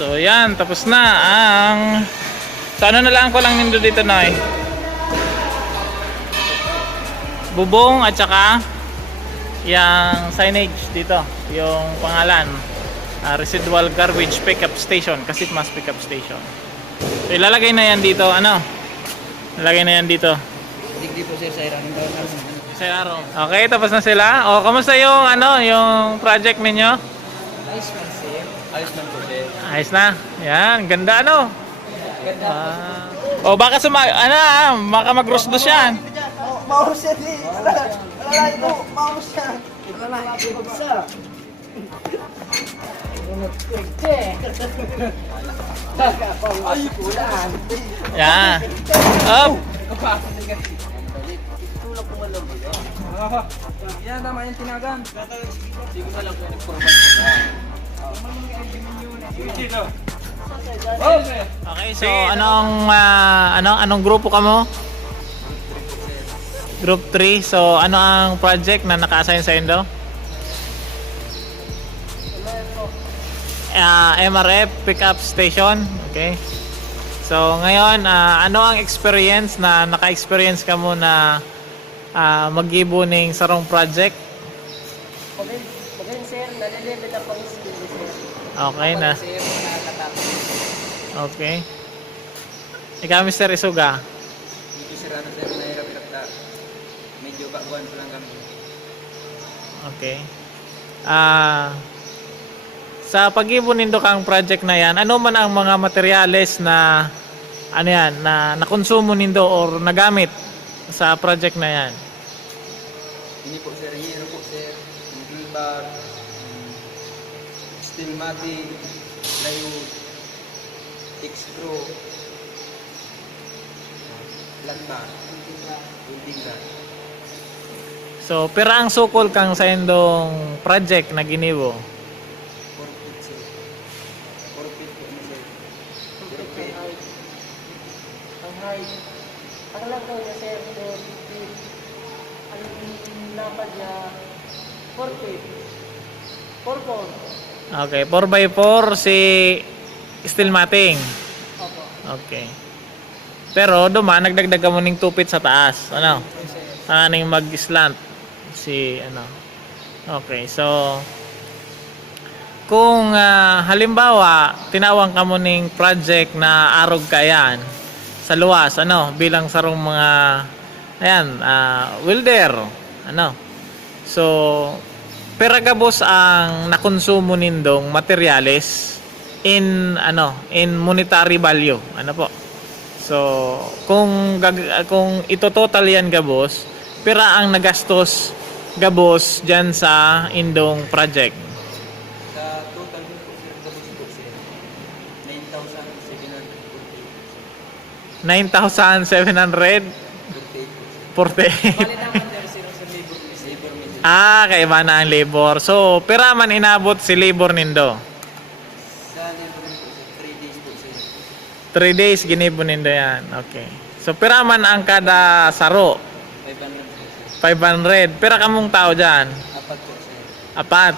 So yan, tapos na ang so ano na lang ko lang nindo dito na bubong at saka yung signage dito, yung pangalan residual garbage pickup station, Kasitmas pickup station. So ilalagay na yan dito, ilalagay na yan dito Digdi po sir sa iraming taon namin. sa araw. Okay, tapos na sila. O, kamusta yung yung project ninyo? Ayos man sir. Ayos man po sir. Ayos na. Yan, ganda Ganda. O baka baka mag-rosdos yan. Maurus yan eh. Alalay mo, maurus yan. Alalay mo, bagsa. Ay, kulaan. Yan. Up. Tulog ko malam. Yan tama yung tinagan. Hindi ko alam kung nag-format. Okay, so anong grupo ka mo? Group 3. So ano ang project na naka-assign sa Indo? MRF pickup station. Okay. So ngayon, ano ang experience na naka-experience ka mo na mag-ibuning sarong project? Magaling sir, nalilipid na pang skill sir. Okay na. Sir, nakakatapos. Okay. Ikaw, Mr. Isuga. Medyo sirano sir, nahirap-hirap na. Medyo baguhan pa lang kami. Okay. Sa pag-ibon nindo kang project na yan, ano man ang mga materyales na na nakonsumo nindo or nagamit sa project na yan? Ini po sir, hero po sir. Yung cleanbar, steel matting, plywood, X-screw, lanta, building rod. So, pera ang sukol kang sa indong project na ginibo? 4 feet sir. 4 feet po na sir. 4 feet. Ang height. Ang lang daw niya sir, 4 feet. Ang lapad niya, 4 feet. 4-4. Okay, 4x4 si steel matting. Opo. Okay. Pero duman nagdagdag ka mo ning 2 feet sa taas. Ano? Aning mag-slant si Okay, so kung halimbawa tinawang ka mo ning project na arog ka yan sa luwas, bilang sarong mga welder, so pera gabos ang nakonsumo nindong materyales in monetary value, po. So kung ito total yan gabos, pera ang nagastos gabos dyan sa indong project? Sa total po sir, gabos po sir, 9,748. 9,748 po. Bali naman sir, zero sa labor medyo. Kaiba na ang labor. So pera man inabot si labor nindo? Sa labor po sir, 3 days po sir. 3 days ginibo nindo yan. Okay. So pera man ang kada saro? 500 po sir. 500. Pera kamong tao dyan? 4 po sir. 4.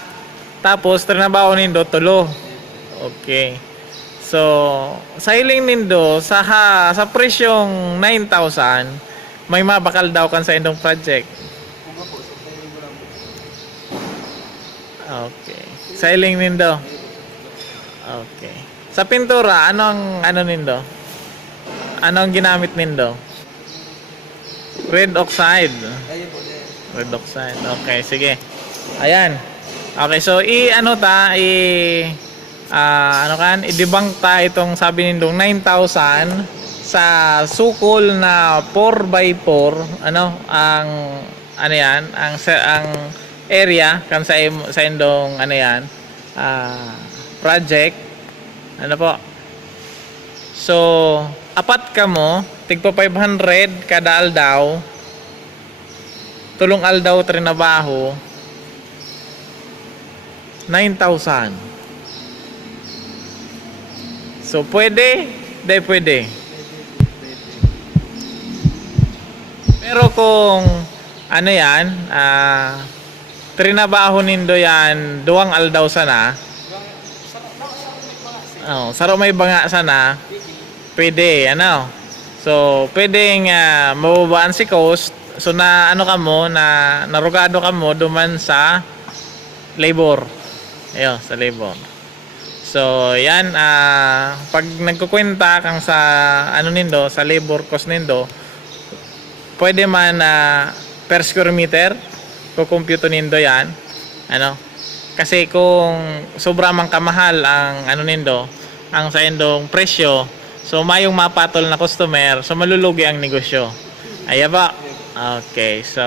Tapos trinabaho nindo 3. Okay. So sa hiling nindo sa presyong 9,000, may mabakal daw kan sa indong project. Kuha po sir, 5 lang po. Okay. Sa hiling nindo? Okay. Sa pintura, anong nindo? Anong ginamit nindo? Red oxide. Ayun po sir. Red oxide. Okay, sige. Ayan. Okay, so i-debunk ta itong sabi nindong 9,000 sa sukol na 4x4, ang area kan sa indong project. Po. So, apat ka mo, tigpa 500 kada aldaw. tulong aldaw trinabaho 9,000. So pwede, di pwede. Pero kung ano yan, trinabaho nindo yan, duwang aldaw sana. Oh, saro may banga sana. Pwede, ano. So, pwedeng mababaan si cost. So, na ano ka mo, na narugado ka mo duman sa labor. Ayun, sa labor. So, yan, pag nagkukwenta kang sa ano nindo, sa labor cost nindo, pwede man per square meter, kukumpyuto nindo yan. Ano? Kasi kung sobra mang kamahal ang ano nindo, ang sa indong presyo, so mayong mapatol na customer, so malulugi ang negosyo. Aya ba? Okay, so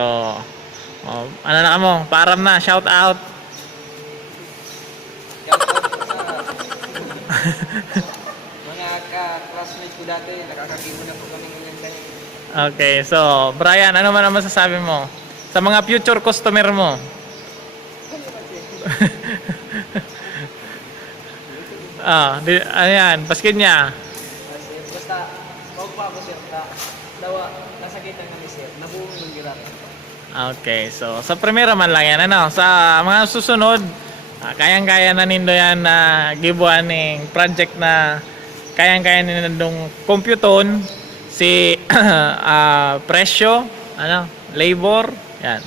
ano na mo, paaram na, shout out. Mga ka-classmate ko dati, nakakakimo na po kami ngayon sa Okay, so Brian, ano man ang masasabi mo sa mga future customer mo? Ayan, basket niya. sir. Basta, huwag pa ako sir. Dawa, nasakitan kami sir. Nabuong ng girat. Okay, so sa primera man lang yan, ano, sa mga susunod, kayang-kaya na nindo yan na gibuan ng project na kayang-kaya nindong computon si presyo, ano, labor, yan.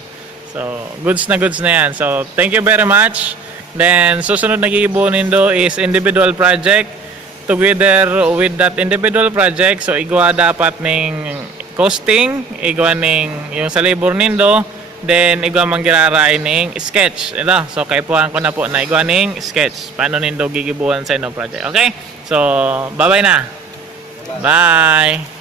So, goods na yan. So, thank you very much. Then, susunod na giibo nindo is individual project. Together with that individual project, so igwa dapat ning costing, igwa ning yung sa labor nindo, then igwa manggiraray ning sketch. Ito, so kaipuhan ko na po na igwa ning sketch. Paano nindo gigibuan sa inyong project. Okay? So, bye-bye na. Bye!